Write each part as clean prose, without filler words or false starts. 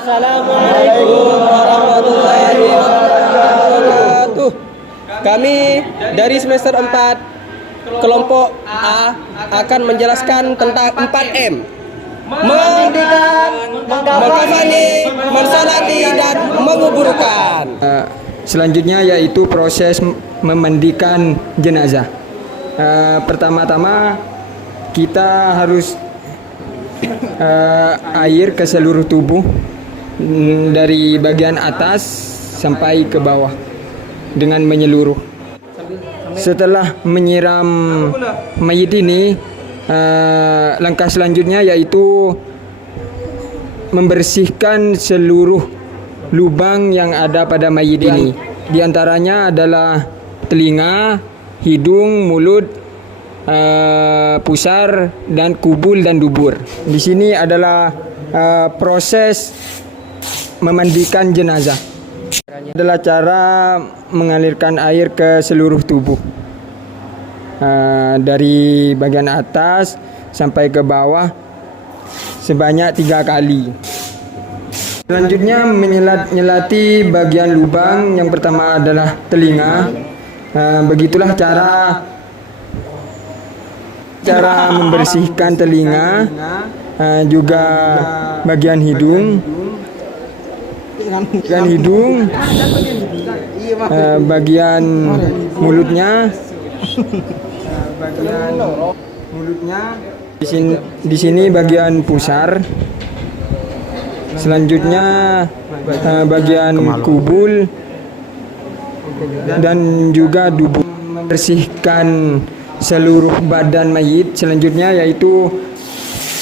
Assalamualaikum warahmatullahi wabarakatuh. Kami dari semester 4 kelompok A akan menjelaskan tentang 4M. Memandikan, mengkafani, mensalati, dan menguburkan. Selanjutnya yaitu proses memandikan jenazah. Pertama-tama kita harus air ke seluruh tubuh dari bagian atas sampai ke bawah dengan menyeluruh. Setelah menyiram mayit ini, langkah selanjutnya yaitu membersihkan seluruh lubang yang ada pada mayit ini. Di antaranya adalah telinga, hidung, mulut, pusar, dan kubul dan dubur. Di sini adalah proses memandikan jenazah. Adalah cara mengalirkan air ke seluruh tubuh, dari bagian atas sampai ke bawah sebanyak 3 kali. Selanjutnya menyelati bagian lubang. Yang pertama adalah telinga. Begitulah cara membersihkan telinga, juga bagian hidung, bagian mulutnya, di sini bagian pusar. Selanjutnya bagian kubul dan juga dubur. Membersihkan seluruh badan mayit. Selanjutnya yaitu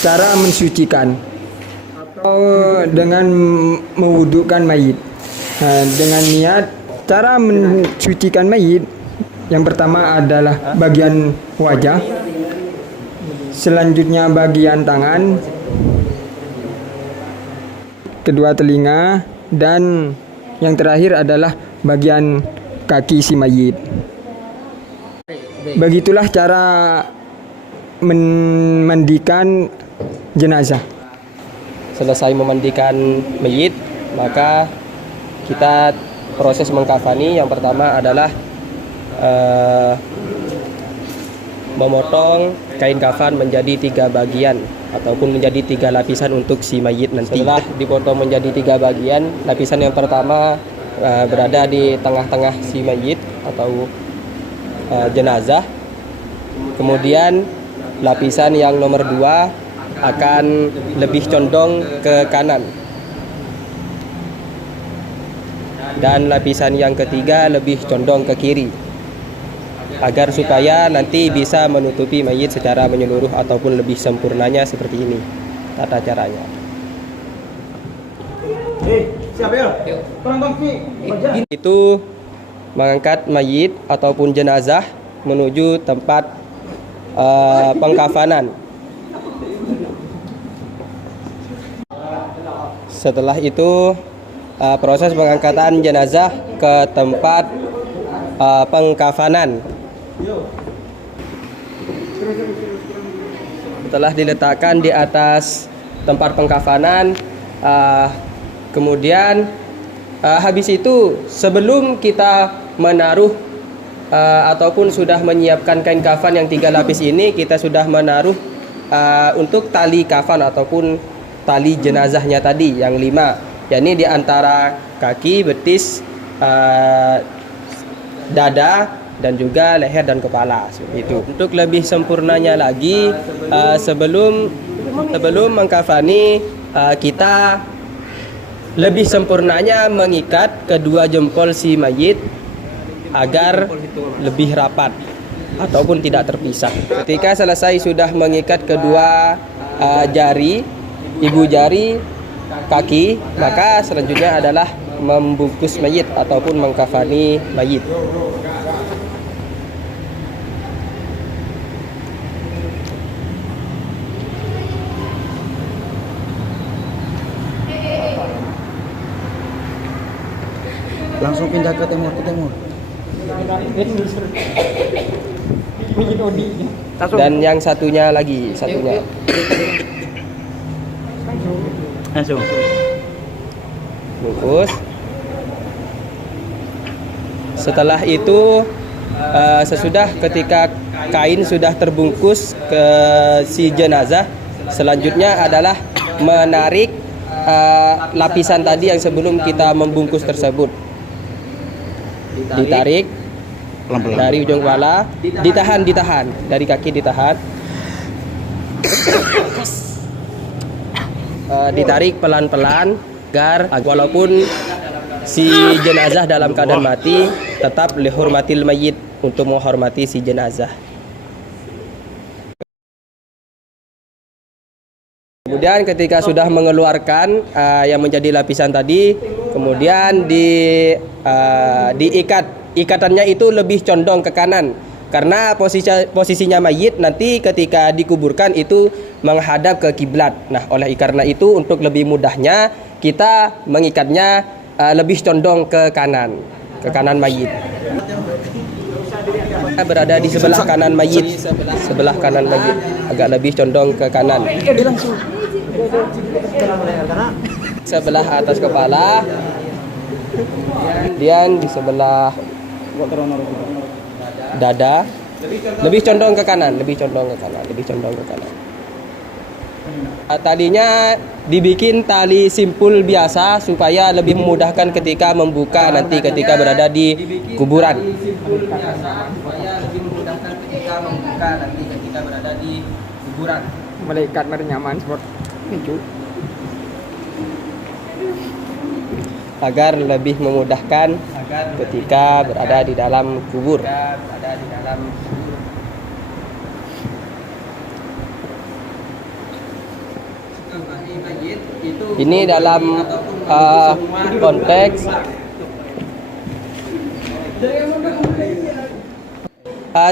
cara mensucikan atau dengan mewudukan mayit. Dengan niat cara mensucikan mayit, yang pertama adalah bagian wajah, selanjutnya bagian tangan, kedua telinga, dan yang terakhir adalah bagian kaki si mayit. Begitulah cara memandikan jenazah. Selesai memandikan mayit, maka kita proses mengkafani. Yang pertama adalah memotong kain kafan menjadi 3 bagian ataupun menjadi 3 lapisan untuk si mayit nanti. Setelah dipotong menjadi 3 bagian, lapisan yang pertama berada di tengah-tengah si mayit atau jenazah. Kemudian lapisan yang nomor 2 akan lebih condong ke kanan, dan lapisan yang ketiga lebih condong ke kiri, agar supaya nanti bisa menutupi mayit secara menyeluruh ataupun lebih sempurnanya seperti ini tata caranya. Itu mengangkat mayit ataupun jenazah menuju tempat pengkafanan. Setelah itu proses pengangkatan jenazah ke tempat pengkafanan. Setelah diletakkan di atas tempat pengkafanan, kemudian habis itu sebelum kita menaruh ataupun sudah menyiapkan kain kafan yang 3 lapis ini, kita sudah menaruh untuk tali kafan ataupun tali jenazahnya tadi yang 5, yakni di antara kaki, betis, dada, dan juga leher dan kepala. Itu untuk lebih sempurnanya lagi, sebelum mengkafani, kita lebih sempurnanya mengikat kedua jempol si mayit agar lebih rapat ataupun tidak terpisah. Ketika selesai sudah mengikat kedua jari, ibu jari kaki, maka selanjutnya adalah membungkus mayit ataupun mengkafani mayit. Langsung pindah ke timur, Dan yang satunya lagi, satunya. Langsung. bungkus. Setelah itu sesudah ketika kain sudah terbungkus ke si jenazah, selanjutnya adalah menarik lapisan tadi yang sebelum kita membungkus tersebut. Ditarik dari ujung kepala, ditahan dari kaki, ditarik pelan-pelan agar walaupun si jenazah dalam keadaan mati, tetap lihurmatil mayyit, untuk menghormati si jenazah. Kemudian ketika sudah mengeluarkan yang menjadi lapisan tadi, kemudian diikat. Ikatannya itu lebih condong ke kanan karena posisinya mayit nanti ketika dikuburkan itu menghadap ke kiblat. Nah, karena itu untuk lebih mudahnya kita mengikatnya lebih condong ke kanan mayit. Berada di sebelah kanan mayit, agak lebih condong ke kanan. Sebelah atas kepala, kemudian di sebelah dada, lebih condong ke kanan. Tadinya dibikin tali simpul biasa supaya lebih memudahkan ketika membuka nanti ketika berada di kuburan. Malaikat nyaman seperti itu. Agar lebih memudahkan ketika berada di dalam kubur. Ini dalam konteks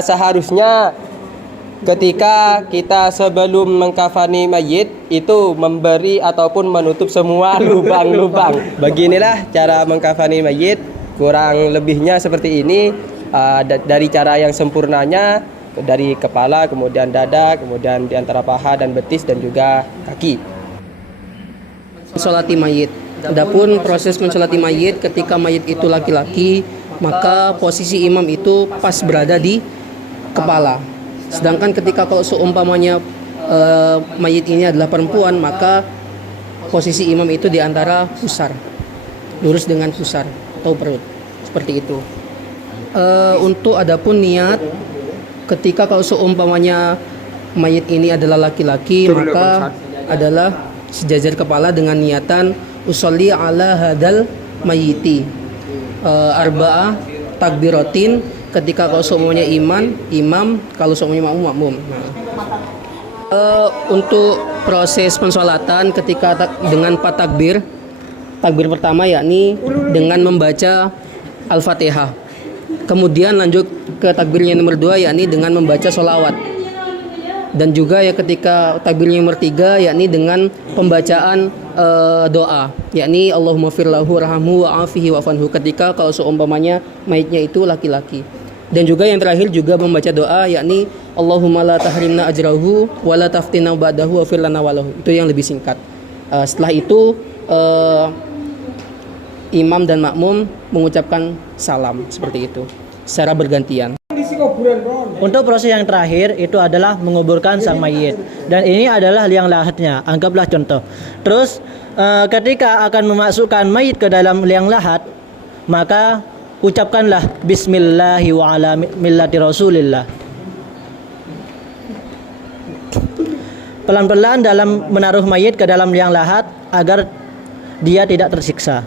seharusnya ketika kita sebelum mengkafani mayit itu memberi ataupun menutup semua lubang-lubang. Beginilah cara mengkafani mayit, kurang lebihnya seperti ini. Dari cara yang sempurnanya dari kepala, kemudian dada, kemudian di antara paha dan betis dan juga kaki. Mensolati mayit. Adapun proses mensolati mayit, ketika mayit itu laki-laki, maka posisi imam itu pas berada di kepala. Sedangkan ketika kalau seumpamanya mayit ini adalah perempuan, maka posisi imam itu di antara pusar, lurus dengan pusar atau perut, seperti itu. Untuk adapun niat, ketika kalau seumpamanya mayit ini adalah laki-laki, maka adalah sejajar kepala dengan niatan usolli ala hadal mayiti, arba'ah takbiratin. Ketika kalau semuanya imam, kalau semuanya makmum. Untuk proses pensolatan ketika dengan 4 takbir pertama yakni dengan membaca Al-Fatihah. Kemudian lanjut ke takbirnya nomor 2 yakni dengan membaca sholawat. Dan juga ya ketika takbirnya nomor 3 yakni dengan pembacaan doa, yakni Allahumma firlahu rahamhu wa'afihi wa'fanhu, ketika kalau seumpamanya mayitnya itu laki-laki. Dan juga yang terakhir juga membaca doa yakni Allahumma la tahrimna ajrahu wa la taftina ba'dahu wa fir lana walahu. Itu yang lebih singkat. Setelah itu imam dan makmum mengucapkan salam seperti itu secara bergantian. Untuk proses yang terakhir itu adalah menguburkan sang mayit, dan ini adalah liang lahatnya. Anggaplah contoh. Terus ketika akan memasukkan mayit ke dalam liang lahat, maka ucapkanlah bismillahi wa ala millati rasulillah. Pelan-pelan dalam menaruh mayit ke dalam liang lahat agar dia tidak tersiksa.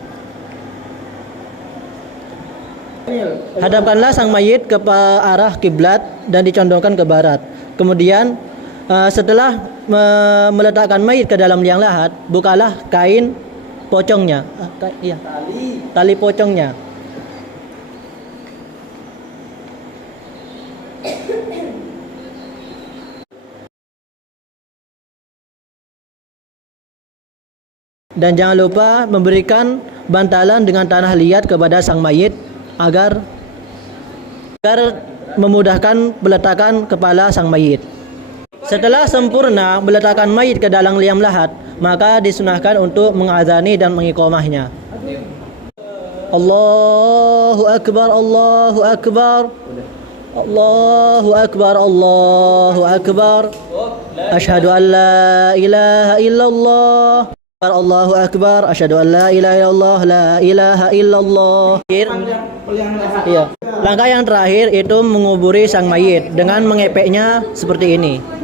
Hadapkanlah sang mayit ke arah kiblat dan dicondongkan ke barat. Kemudian setelah meletakkan mayit ke dalam liang lahat, bukalah kain pocongnya, tali pocongnya. Dan jangan lupa memberikan bantalan dengan tanah liat kepada sang mayit agar memudahkan peletakan kepala sang mayit. Setelah sempurna meletakkan mayit ke dalam liang lahat, maka disunahkan untuk mengazani dan mengiqamahnya. Allahu Akbar, Allahu Akbar, Allahu Akbar, Allahu Akbar. Asyhadu an la ilaha illallah. Allahu Akbar, asyhadu an la ilaha illallah, la ilaha illallah. Iya. Langkah yang terakhir itu menguburi sang mayit dengan mengepeknya seperti ini.